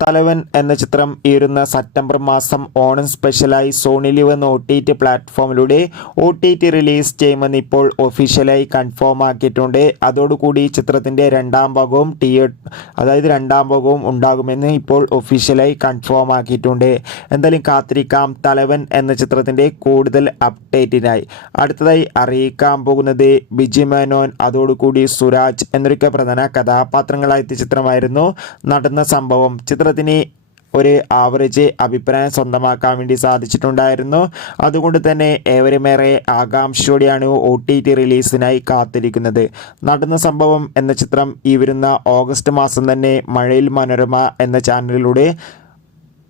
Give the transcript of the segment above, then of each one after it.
തലവൻ എന്ന ചിത്രം ഈ വരുന്ന സെപ്റ്റംബർ മാസം ഓണം സ്പെഷ്യലായി സോണി ലിവ് എന്ന OTT പ്ലാറ്റ്ഫോമിലൂടെ OTT റിലീസ് ചെയ്യുമെന്ന് ഇപ്പോൾ ഒഫീഷ്യലായി കൺഫേം ആക്കിയിട്ടുണ്ട്. അതോടുകൂടി ചിത്രത്തിൻ്റെ രണ്ടാം ഭാഗവും ഉണ്ടാകുമെന്ന് ഇപ്പോൾ ഒഫീഷ്യലായി കൺഫേം ആക്കിയിട്ടുണ്ട്. എന്തായാലും കാത്തിരിക്കാം തലവൻ എന്ന ചിത്രത്തിൻ്റെ കൂടുതൽ അപ്ഡേറ്റിനായി. അടുത്തതായി അറിയിക്കാൻ പോകുന്നത് ബിജി മേനോൻ അതോടുകൂടി സുരാജ് എന്നൊക്കെ പ്രധാന കഥാപാത്രങ്ങളായ ചിത്രമായിരുന്നു നടന്ന സംഭവം. ചിത്രത്തിന് ഒരു ആവറേജ് അഭിപ്രായം സ്വന്തമാക്കാൻ വേണ്ടി സാധിച്ചിട്ടുണ്ടായിരുന്നു. അതുകൊണ്ട് തന്നെ ഏവരുമേറെ ആകാംക്ഷയോടെയാണ് OTT റിലീസിനായി കാത്തിരിക്കുന്നത്. നടന്ന സംഭവം എന്ന ചിത്രം ഈ വരുന്ന ഓഗസ്റ്റ് മാസം തന്നെ മഴയിൽ മനോരമ എന്ന ചാനലിലൂടെ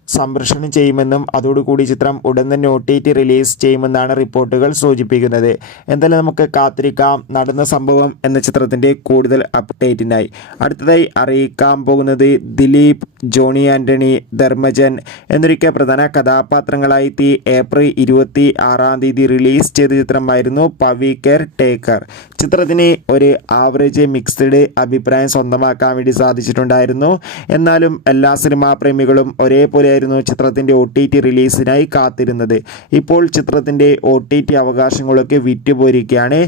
സംപ്രേഷണം ചെയ്യുമെന്നും അതോടുകൂടി ചിത്രം ഉടൻ തന്നെ OTT റിലീസ് ചെയ്യുമെന്നാണ് റിപ്പോർട്ടുകൾ സൂചിപ്പിക്കുന്നത്. എന്തായാലും നമുക്ക് കാത്തിരിക്കാം നടന്ന സംഭവം എന്ന ചിത്രത്തിൻ്റെ കൂടുതൽ അപ്ഡേറ്റിനായി. അടുത്തതായി അറിയിക്കാൻ പോകുന്നത് ദിലീപ്, ജോണി ആൻ്റണി, ധർമ്മജൻ എന്നൊക്കെ പ്രധാന കഥാപാത്രങ്ങളായി ഏപ്രിൽ 26 റിലീസ് ചെയ്ത ചിത്രമായിരുന്നു പവി കെയർ ടേക്കർ. ചിത്രത്തിന് ഒരു ആവറേജ് മിക്സ്ഡ് അഭിപ്രായം സ്വന്തമാക്കാൻ വേണ്ടി സാധിച്ചിട്ടുണ്ടായിരുന്നു. എന്നാലും എല്ലാ സിനിമാ പ്രേമികളും ഒരേപോലെ ചിത്രത്തിൻ്റെ OTT റിലീസിനായി കാത്തിരുന്നത്. ഇപ്പോൾ ചിത്രത്തിൻ്റെ OTT അവകാശങ്ങളൊക്കെ വിറ്റുപോയിരിക്കുകയാണ്.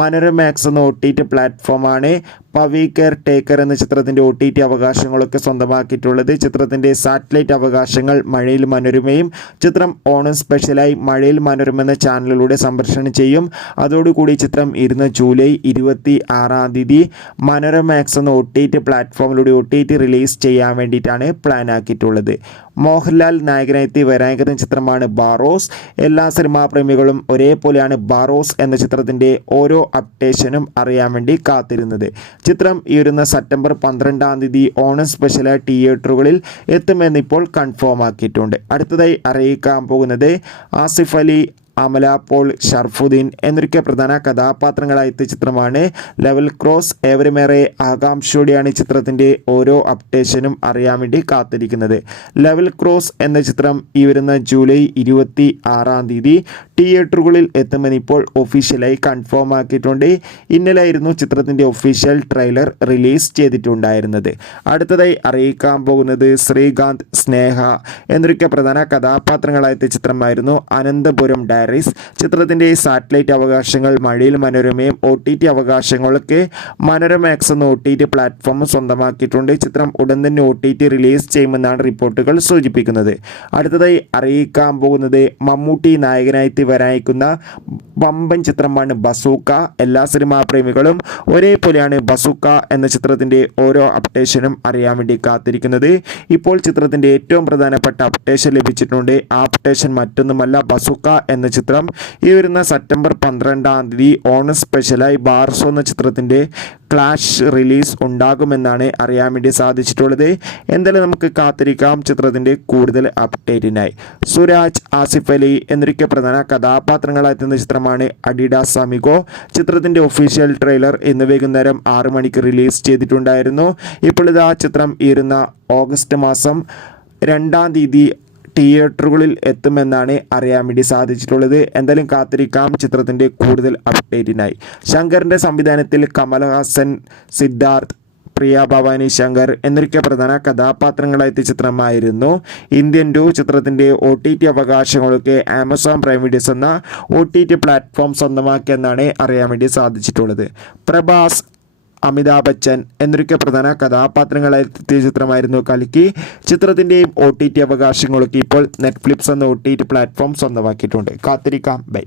മനോരമാക്സ് എന്ന OTT പ്ലാറ്റ്ഫോമാണ് പവി കെയർ ടേക്കർ എന്ന ചിത്രത്തിൻ്റെ OTT അവകാശങ്ങളൊക്കെ സ്വന്തമാക്കിയിട്ടുള്ളത്. ചിത്രത്തിൻ്റെ സാറ്റലൈറ്റ് അവകാശങ്ങൾ മഴയിൽ മനോരമയും ചിത്രം ഓണം സ്പെഷ്യലായി മഴയിൽ മനോരമ എന്ന ചാനലിലൂടെ സംപ്രേഷണം ചെയ്യും. അതോടുകൂടി ചിത്രം ജൂലൈ 26 മനോരമാക്സ് എന്ന OTT പ്ലാറ്റ്ഫോമിലൂടെ OTT റിലീസ് ചെയ്യാൻ വേണ്ടിയിട്ടാണ് പ്ലാൻ ആക്കിയിട്ടുള്ളത്. മോഹൻലാൽ നായകനായി വരാനിരിക്കുന്ന ചിത്രമാണ് ബാറോസ്. എല്ലാ സിനിമാ പ്രേമികളും ഒരേപോലെയാണ് ബാറോസ് എന്ന ചിത്രത്തിൻ്റെ ഓരോ അപ്ഡേഷനും അറിയാൻ വേണ്ടി കാത്തിരുന്നത്. ചിത്രം ഈ വരുന്ന സെപ്റ്റംബർ 12 ഓണം സ്പെഷ്യലായി തിയേറ്ററുകളിൽ എത്തുമെന്നിപ്പോൾ കൺഫേം ആക്കിയിട്ടുണ്ട്. അടുത്തതായി അറിയിക്കാൻ പോകുന്നത് ആസിഫ് അലി, അമല പോൾ, ഷർഫുദ്ദീൻ എന്നൊക്കെ പ്രധാന കഥാപാത്രങ്ങളായ ചിത്രമാണ് ലെവൽ ക്രോസ്. ഏവരുമേറെ ആകാംക്ഷയോടെയാണ് ചിത്രത്തിൻ്റെ ഓരോ അപ്ഡേഷനും അറിയാൻ വേണ്ടി കാത്തിരിക്കുന്നത്. ലെവൽ ക്രോസ് എന്ന ചിത്രം ഈ വരുന്ന ജൂലൈ 26 തിയേറ്ററുകളിൽ എത്തുമെന്ന് ഇപ്പോൾ ഒഫീഷ്യലായി കൺഫേം ആക്കിയിട്ടുണ്ട്. ഇന്നലെയായിരുന്നു ചിത്രത്തിൻ്റെ ഒഫീഷ്യൽ ട്രെയിലർ റിലീസ് ചെയ്തിട്ടുണ്ടായിരുന്നത്. അടുത്തതായി അറിയിക്കാൻ പോകുന്നത് ശ്രീകാന്ത്, സ്നേഹ എന്നൊക്കെ പ്രധാന കഥാപാത്രങ്ങളായ ചിത്രമായിരുന്നു അനന്തപുരം ഡയറീസ്. ചിത്രത്തിൻ്റെ സാറ്റലൈറ്റ് അവകാശങ്ങൾ മഴയിൽ മനോരമയും OTT അവകാശങ്ങളൊക്കെ മനോരമാക്സ് എന്ന OTT പ്ലാറ്റ്ഫോം സ്വന്തമാക്കിയിട്ടുണ്ട്. ചിത്രം ഉടൻ തന്നെ OTT റിലീസ് ചെയ്യുമെന്നാണ് റിപ്പോർട്ടുകൾ സൂചിപ്പിക്കുന്നത്. അടുത്തതായി അറിയിക്കാൻ പോകുന്നത് മമ്മൂട്ടി നായകനായി വരാനിരിക്കുന്ന വമ്പൻ ചിത്രമാണ് ബസൂക്ക. എല്ലാ സിനിമാ പ്രേമികളും ഒരേപോലെയാണ് ബസൂക്ക എന്ന ചിത്രത്തിൻ്റെ ഓരോ അപ്ഡേഷനും അറിയാൻ വേണ്ടി കാത്തിരിക്കുന്നത്. ഇപ്പോൾ ചിത്രത്തിൻ്റെ ഏറ്റവും പ്രധാനപ്പെട്ട അപ്ഡേഷൻ ലഭിച്ചിട്ടുണ്ട്. ആ അപ്ഡേഷൻ മറ്റൊന്നുമല്ല, ബസൂക്ക എന്ന ചിത്രം ഈ വരുന്ന സെപ്റ്റംബർ 12 ഓണം സ്പെഷ്യലായി ബാർസോ എന്ന ചിത്രത്തിൻ്റെ ക്ലാഷ് റിലീസ് ഉണ്ടാകുമെന്നാണ് അറിയാൻ വേണ്ടി സാധിച്ചിട്ടുള്ളത്. എന്തായാലും നമുക്ക് കാത്തിരിക്കാം ചിത്രത്തിൻ്റെ കൂടുതൽ അപ്ഡേറ്റിനായി. സുരാജ്, ആസിഫ് അലി എന്നൊക്കെ പ്രധാന കഥാപാത്രങ്ങളായെത്തുന്ന ചിത്രമാണ് അഡിഡാസ് അമിഗോ. ചിത്രത്തിൻ്റെ ഒഫീഷ്യൽ ട്രെയിലർ ഇന്ന് വൈകുന്നേരം 6 മണിക്ക് റിലീസ് ചെയ്തിട്ടുണ്ടായിരുന്നു. ഇപ്പോൾ ഇത് ആ ചിത്രം ഈ വരുന്ന ഓഗസ്റ്റ് മാസം 2 തിയേറ്ററുകളിൽ എത്തുമെന്നാണ് അറിയാൻ വേണ്ടി സാധിച്ചിട്ടുള്ളത്. എന്തായാലും കാത്തിരിക്കാം ചിത്രത്തിൻ്റെ കൂടുതൽ അപ്ഡേറ്റിനായി. ശങ്കറിൻ്റെ സംവിധാനത്തിൽ കമൽഹാസൻ, സിദ്ധാർത്ഥ്, പ്രിയ ഭവാനി ശങ്കർ എന്നൊക്കെ പ്രധാന കഥാപാത്രങ്ങളായ ചിത്രമായിരുന്നു ഇന്ത്യൻ 2. ചിത്രത്തിൻ്റെ OTT അവകാശങ്ങളൊക്കെ ആമസോൺ പ്രൈം വീഡിയോസ് എന്ന OTT പ്ലാറ്റ്ഫോം സ്വന്തമാക്കിയെന്നാണ് അറിയാൻ വേണ്ടി സാധിച്ചിട്ടുള്ളത്. പ്രഭാസ്, അമിതാഭ് ബച്ചൻ എന്നൊക്കെ പ്രധാന കഥാപാത്രങ്ങളായ ചിത്രമായിരുന്നു കൽക്കി. ചിത്രത്തിൻ്റെയും OTT അവകാശങ്ങളൊക്കെ ഇപ്പോൾ നെറ്റ്ഫ്ലിക്സ് എന്ന OTT പ്ലാറ്റ്ഫോം സ്വന്തമാക്കിയിട്ടുണ്ട്. കാത്തിരിക്കാം. ബൈ.